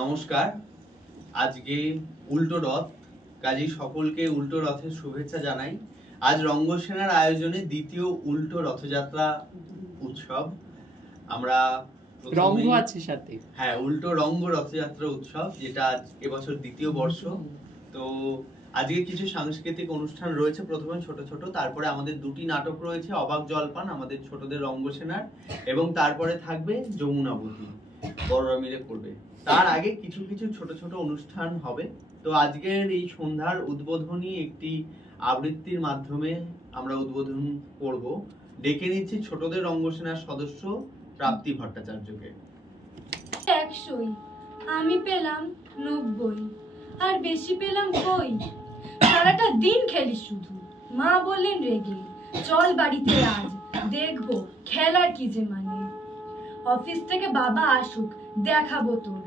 নমস্কার। আজকে উল্টো রথ, কাজী সকলকে উল্টো রথের শুভেচ্ছা জানাই। আজ রঙ্গসেনার আয়োজনে দ্বিতীয় উল্টো রথযাত্রা উৎসব। আমরা রঙ্গ আছে সাথে, হ্যাঁ, উল্টো রঙ্গ রথযাত্রা উৎসব, যেটা আজ এবছর দ্বিতীয় বর্ষ। তো আজকে কিছু সাংস্কৃতিক অনুষ্ঠান রয়েছে, প্রথমে ছোট ছোট, তারপরে আমাদের দুটি নাটক রয়েছে, অবাক জলপান আমাদের ছোটদের রঙ্গসেনার, এবং তারপরে থাকবে যমুনাবতী, বড়রা মিলে করবে। তার আগে কিছু কিছু ছোট ছোট অনুষ্ঠান হবে। তো আজকের এই সন্ধ্যার উদ্বোধনী একটি আবৃত্তির মাধ্যমে আমরা উদ্বোধন করব। ডেকে নিচ্ছি ছোটদের রঙ্গসেনার সদস্য প্রাপ্তি ভট্টাচার্যকে। 100, আমি পেলাম 90, আর বেশি পেলাম কই? সারাটা দিন খেলি শুধু। মা বললেন রেগে, চল বাড়িতে আজ, দেখবো খেলার কি যে মানে। অফিস থেকে বাবা আসুক, দেখাবো তোর।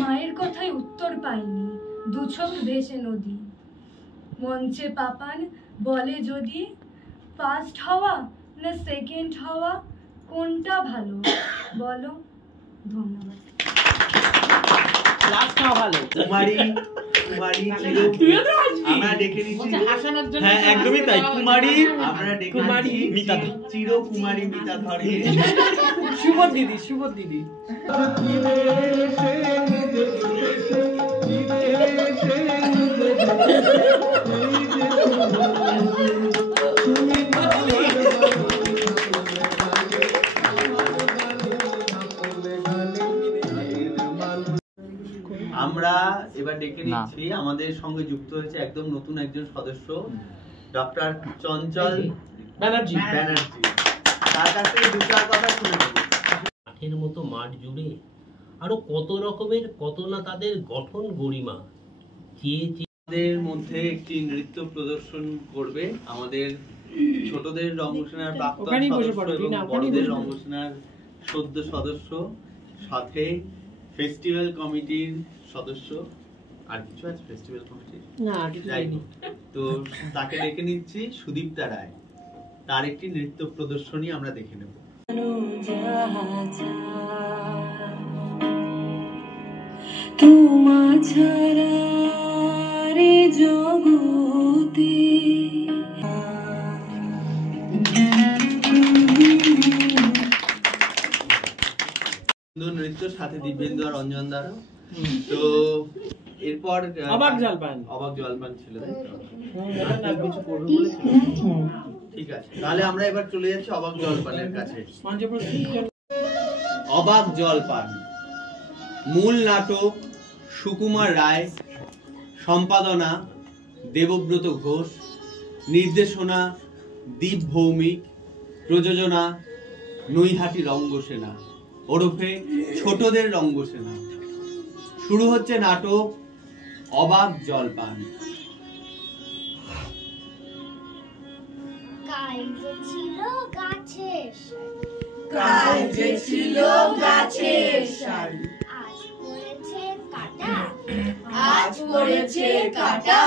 মায়ের কথায় উত্তর পাইনি, দু চোখ ভেসে নদী। মঞ্চে পাপান বলে যদি, ফার্স্ট হওয়া না সেকেন্ড হওয়া কোনটা ভালো বলো? ধন্যবাদ। আমরা ডেকে নিচ্ছি, হ্যাঁ একদমই তাই, আমরা ডেকে নিচ্ছি চিরকুমারী মিতা ধরে। শুভ দিদি আমরা এবার ডেকে নিচ্ছি, আমাদের সঙ্গে যুক্ত হয়েছে একদম নতুন একজন সদস্য, ডক্টর চঞ্চল ব্যানার্জি। তার কাছ থেকে দু চার কথা শুনে নেব। মাঠের মতো মাঠ জুড়ে আরো কত রকমের, কত না তাদের গঠন গরিমা। আমাদের মধ্যে একটি নৃত্য প্রদর্শন করবে আমাদের ছোটদের রঙ্গসেনার প্রাক্তন সদস্য এবং বড়দের রঙ্গসেনার সদ্য সদস্য, সাথে ফেস্টিভ্যাল কমিটির সদস্য। আর কিছু আছে ফেস্টিভ্যাল কমিটির? না, তো তাকে ডেকে নিচ্ছি, সুদীপ্তা রায়। তার একটি নৃত্য প্রদর্শনী আমরা দেখে নেব। তোমা ছাড়া রে জগতে নৃত্য, সাথে দিব্যেন্দু আর রঞ্জন দ্বারা। তো এরপর অবাক জলপান ছিল, ঠিক আছে। তাহলে আমরা এবার চলে যাচ্ছি অবাক জলপানের কাছে। অবাক জলপান মূল নাটক সুকুমার রায়, সম্পাদনা দেবব্রত ঘোষ, নির্দেশনা দীপ ভৌমিক, প্রযোজনা নৈহাটি রঙ্গসেনা ওরফে ছোটদের রঙ্গসেনা। শুরু হচ্ছে নাটক অবাক জলপান। কাল যে ছিল গাছের শাড়ি, আজ পড়েছে কাটা,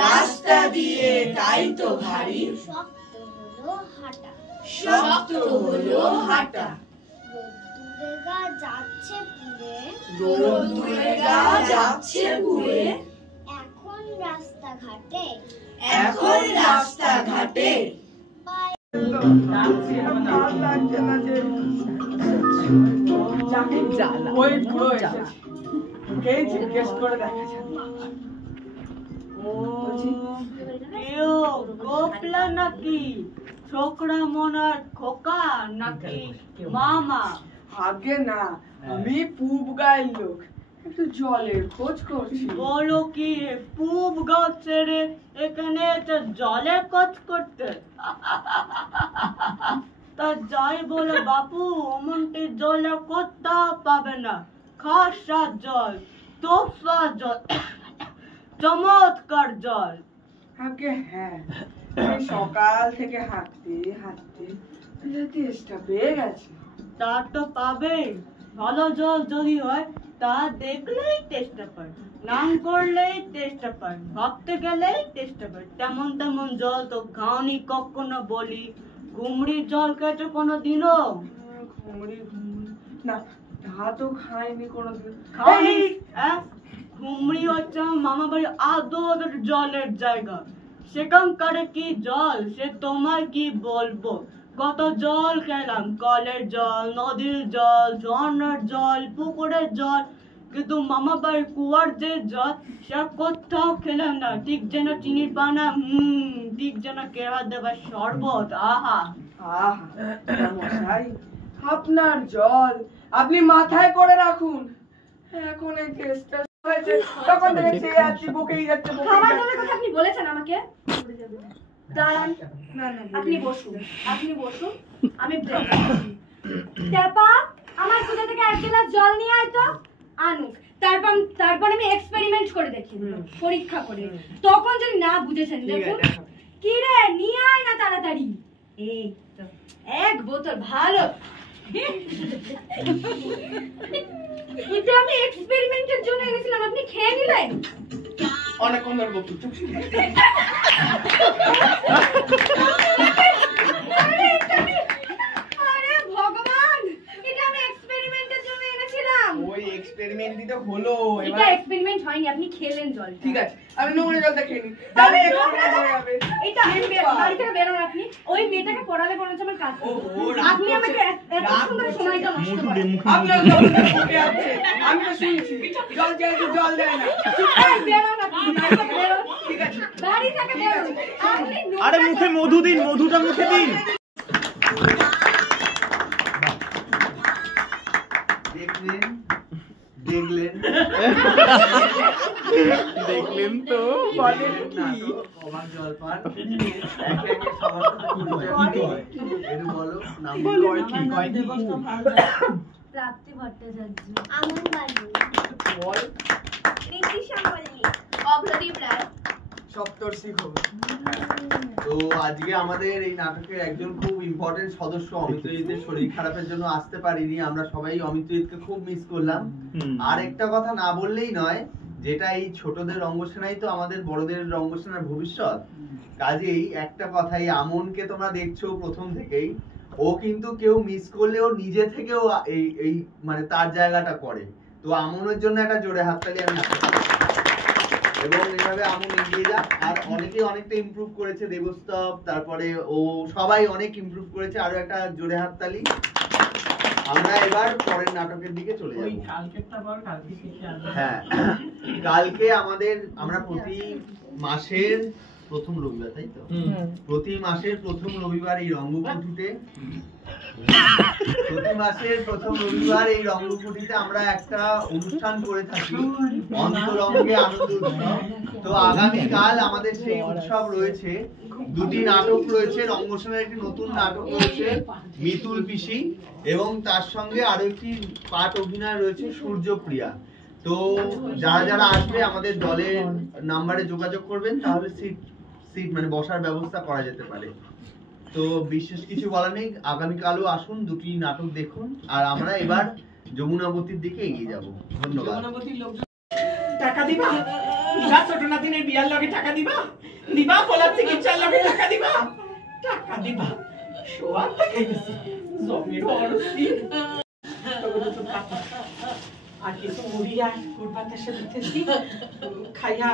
রাস্তা দিয়ে তাই তো ভারী, শক্ত হলো হাঁটা। রোদ্দুরে গা যাচ্ছে পুড়ে, এখন রাস্তাঘাটে জিজ্ঞেস করে দেখা গোপলা নাকি ছোকরা মনার খোকা নাকি মামা? আগে না, আমি পূব গায়ের লোক, একটু জলের খোঁজ করছি। বলো কি পূব গাঁও ছেড়ে এখানে জলের খোঁজ করতে? তা যাই বলে বাপু, অমনটি জলের কোথাও পাবে না। খাসা জল, তোফা জল, চমৎকার জল। আগে হ্যাঁ, সকাল থেকে হাঁটতে তেষ্টা পেয়ে গেছে। তা তো পাবেই, ভালো জল যদি হয় তা দেখলেই তেষ্টা পায়, নাম করলেই তেষ্টা পায়, ভাবতে গেলেই তেষ্টা পায়। তেমন জল তো খাওনি কখনো বলি। ঘুমড়ির জল খেয়েছো কোনোদিনও? না তা তো খাইনি কোনোদিন। খাওনি? এই, হ্যাঁ? হুমড়ি হচ্ছে আমার মামা বাড়ি আদর জলের জায়গা। সেখানকারে কি জল সে তোমার কি বলবো। কত জল খেলাম, কলের জল, নদীর জল, ঝর্ণার জল, পুকুরের জল, কিন্তু মামা বাড়ির কুয়ার যে জল সে কোথাও খেলাম না। ঠিক যেন চিনির পানা, ঠিক যেন কেওড়া দেবার শরবত। আহা আহা, মশাই আপনার জল আপনি মাথায় করে রাখুন। এখন এই কেসটা হয়েছে তখন থেকে চেয়ে যাচ্ছি, বকেই যাচ্ছে, বকেই খাবার যাচ্ছে। দাবার কথা আপনি বলেছেন আমাকে। দাঁড়ান, না, না, আপনি বসুন, আপনি বসুন, আমি ব্রেক দিচ্ছি। ট্যাপা, আমার কোথা থেকে 1 গ্লাস জল নিয়ে আয় তো। আনুক, তারপর আমি এক্সপেরিমেন্ট করে দেখি, পরীক্ষা করে। তখন যদি না বুঝেছেন, দেখুন কি রে, নিয়ে আয় না তাড়াতাড়ি। এই তো 1 বোতল, ভালো। এটা আমি এক্সপেরিমেন্টের জন্য এনেছিলাম, আপনি খেয়ে নিলেন। অনেকক্ষণ ধরে বকছি, চুপ। আরে ভগবান, এটা আমি এক্সপেরিমেন্টের জন্য এনেছিলাম। ওই এক্সপেরিমেন্টই তো হলো। এটা এক্সপেরিমেন্ট হয়নি, আপনি খেলেন জল। ঠিক আছে, আমি নোংরা জলটা খেয়ে নিই, তাহলে এক্সপেরিমেন্ট হয়ে যাবে। এটা বাড়ি থেকে বেরোন আপনি। ওই মেয়েটাকে পড়ালে মনে হচ্ছে আমার কাজ করতে। ওহো, রাগ আপনি আমাকে এত সুন্দর সময়টা নষ্ট করেন। আপনার জলটা বকে আছে, আমি তো শুনছি জল চাইলে জল দেয় না। এই বেরোন আপনি, বাড়ি থেকে বেরোন। ঠিক আছে, বাড়ি থেকে বেরোন। আপনি আরে মুখে মধু দিন, মধুটা মুখে দিন। দেখলেন তো, বলেন কি? অবাক জলপান একে একে সবার সাথে কি হয় একটু বলো। নাম প্রাপ্তি ভট্টাচার্য। আমন বাড়ি বল। নীতি সামলি অভ্রদীপ রায় সপ্তর্ষি ঘোষ। তো আজকে আমাদের এই নাটকের একজন খুব ইম্পর্টেন্ট সদস্য অমিত্রজিতের শরীর খারাপের জন্য আসতে পারিনি। আমরা সবাই অমিত্রজিৎকে খুব মিস করলাম। আর একটা কথা না বললেই নয়, যেটা এই ছোটদের রঙ্গসেনাই তো আমাদের বড়দের রঙ্গসেনার ভবিষ্যৎ। কাজেই একটা কথাই, আমনকে তোমরা দেখছো প্রথম থেকেই, ও কিন্তু কেউ মিস করলেও নিজে থেকেও এই মানে তার জায়গাটা করে। তো আমনের জন্য একটা জোরে হাততালি আমি এবং এইভাবে আমন এগিয়ে যাক। আর অনেকে অনেকটা ইমপ্রুভ করেছে, দেবস্তব, তারপরে ও সবাই অনেক ইমপ্রুভ করেছে। আরো একটা জোরে হাততালি। আমরা এবার পরের নাটকের দিকে চলে যাব। হ্যাঁ, কালকে আমরা প্রতি মাসের প্রথম রবিবার, তাই তো? প্রতি মাসের প্রথম রবিবার এই রঙ্গকুটিতে আমরা একটা অনুষ্ঠান করে থাকি, অন্তরঙ্গে আনন্দ উৎসব। তো আগামীকাল আমাদের সেই উৎসব রয়েছে। 2টি নাটক রয়েছে, রঙ্গসেনার একটি নতুন নাটক রয়েছে মিতুল পিসি, এবং তার সঙ্গে আরো একটি পাঠ অভিনয় রয়েছে সূর্যপ্রিয়া। তো যারা যারা আসবে আমাদের দলের নাম্বারে যোগাযোগ করবেন, তাহলে সিট মানে বসার ব্যবস্থা করা যেতে পারে। তো বিশেষ কিছু বলা নেই, আগামীকালও আসুন, 2টি নাটক দেখুন। আর আমরা এবার যমুনাবতীর দিকে এগিয়ে যাব। ধন্যবাদ। টাকা দিবা? ছোট নাতিনের বিয়ার লগে টাকা দিবা? দিবা পোলার চিকিৎসার লগে টাকা দিবা? টাকা দিবা? শোয়া থেকে গেছে জমির অরসি। আর কিছু মুড়ি আর গুড় বাতাসে দিতেছি, খাইয়া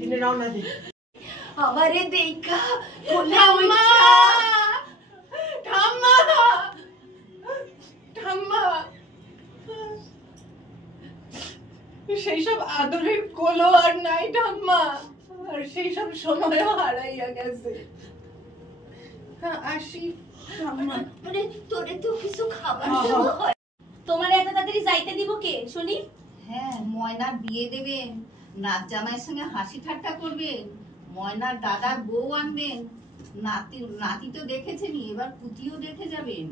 দিনে রওনা দিই। আমারে দেখা ঠাম্মা ঠাম্মা, সেই সব আদরের কোলো আর নাই ঠাম্মা, আর সেই সব সময়ও হারাইয়া গেছে। আসি ঠাম্মা। মানে তোরে তো কিছু খাবার দেওয়া হয়। তোমার এত তাড়াতাড়ি যাইতে দিব কে শুনি? হ্যাঁ, ময়নার বিয়ে দেবেন, নাচ জামাইয়ের সঙ্গে হাসি ঠাট্টা করবেন, ময়নার দাদার বউ আনবেন, নাতি তো দেখেছেনি, এবার পুতিও দেখে যাবেন।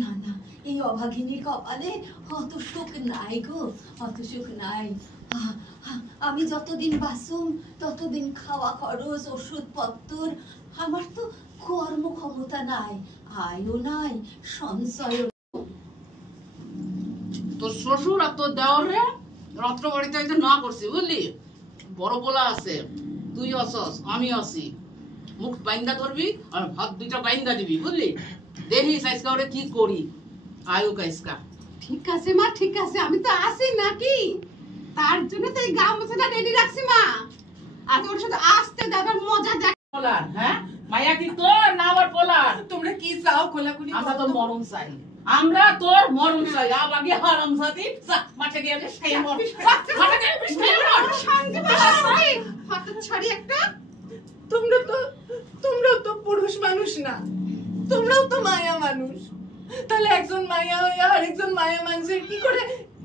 না না, এই অভাগিনীর কপালে অত সুখ নাই গো, অত সুখ নাই। আমি যতদিন বাঁচুম ততদিন খাওয়া খরচ, ওষুধপত্র, আমার তো কর্মক্ষমতা নাই, আয়ও নাই, সঞ্চয়। তোর শ্বশুর আর তোর দেওরে রাত্র বাড়িতে না করছি, বুঝলি? বড় বলা আছে, তুই আসস আমি আসি, মুখ বাইন্দা ধরবি আর হাত 2টা বাইন্দা দিবি, বুঝলি? দেখি সাইজ করে কি করি। আয়ু কাইসকা। ঠিক আছে মা, ঠিক আছে, আমি তো আসি নাকি, তার জন্য তো এই গামছাটা রেডি রাখছি মা। আজ ওর সাথে আসতে দেবার মজা দেখ। পোলার, হ্যাঁ মায়া কি তোর না আমার পোলার? তোমরা কি চাও খোলাখুলি? আমরা তোর মরণ চাই, আমরা তোর মরণ চাই। আবাগে হারাম জাতি মাঠে গিয়ে সেই মর, মাঠে গিয়ে সেই মর। শান্তি পাশাই হাত ছাড়ি একটা। তোমরা তো পুরুষ মানুষ না, তোমরাও তো মায়া মানুষ। তাহলে একজন মায়া হয়ে আরেকজন মায়া মানুষের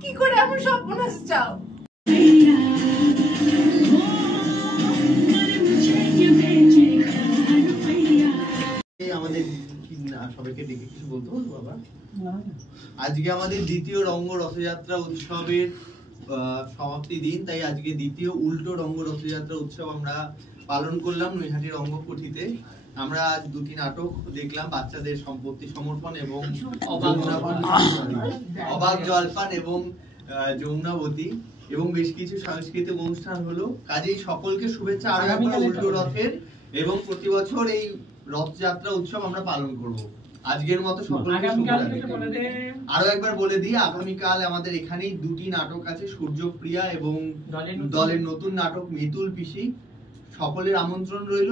কি করে এমন সর্বনাশ চাও? আমাদের সবাইকে ডেকে কিছু বলতে বলবো বাবা? আজকে আমাদের দ্বিতীয় রঙ্গ রথযাত্রা উৎসবের সমাপ্তি দিন, তাই আজকে দ্বিতীয় উল্টো রঙ্গ রথযাত্রা উৎসব আমরা পালন করলাম নৈহাটি রঙ্গকুঠিতে। আমরা আজ দুটি নাটক দেখলাম, বাচ্চাদের সম্পত্তি সমর্পণ এবং অবাক জলপান এবং যমুনাবতী, এবং বেশ কিছু সাংস্কৃতিক অনুষ্ঠান হলো। কাজেই সকলকে শুভেচ্ছা আরো একবার উল্টো রথের, এবং প্রতি বছর এই রথযাত্রা উৎসব আমরা পালন করব। আজকের মতো সকলকে আরো একবার বলে দিই, আগামীকাল আমাদের এখানেই দুটি নাটক আছে, সূর্যপ্রিয়া এবং দলের নতুন নাটক মিতুল পিসি। সকলের আমন্ত্রণ রইল,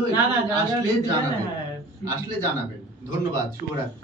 আসলে জানাবেন। ধন্যবাদ, শুভরাত্রি।